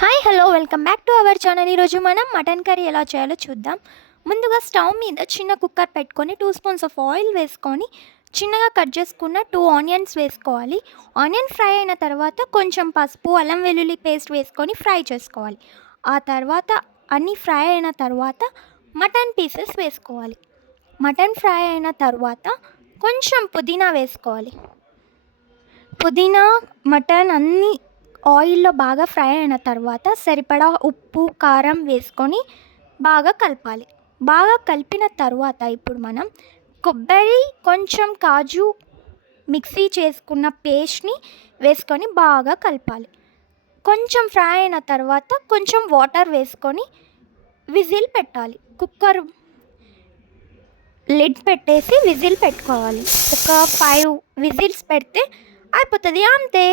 Hi hello welcome back to our channel. ఈరోజు మనం mutton curry ఎలా చేయాలో చూద్దాం. ముందుగా స్టవ్ మీద చిన్న కుక్కర్ పెట్టుకొని 2 స్పూన్స్ ఆఫ్ ఆయిల్ వేసుకొని చిన్నగా కట్ చేసుకున్న 2 ఆనియన్స్ వేసుకోవాలి. ఆనియన్ ఫ్రై అయిన తర్వాత కొంచెం పసుపు, అల్లం వెల్లుల్లి పేస్ట్ వేసుకొని ఫ్రై చేసుకోవాలి. ఆ తర్వాత అన్నీ ఫ్రై అయిన తర్వాత మటన్ పీసెస్ వేసుకోవాలి. మటన్ ఫ్రై అయిన తర్వాత కొంచెం పుదీనా వేసుకోవాలి. పుదీనా, మటన్ అన్నీ ఆయిల్లో బాగా ఫ్రై అయిన తర్వాత సరిపడా ఉప్పు, కారం వేసుకొని బాగా కలపాలి. బాగా కలిపిన తర్వాత ఇప్పుడు మనం కొబ్బరి, కొంచెం కాజు మిక్సీ చేసుకున్న పేస్ట్ని వేసుకొని బాగా కలపాలి. కొంచెం ఫ్రై అయిన తర్వాత కొంచెం వాటర్ వేసుకొని విజిల్ పెట్టాలి. కుక్కర్ లిడ్ పెట్టేసి విజిల్ పెట్టుకోవాలి. ఒక 5 విజిల్స్ పెడితే అయిపోతుంది, అంతే.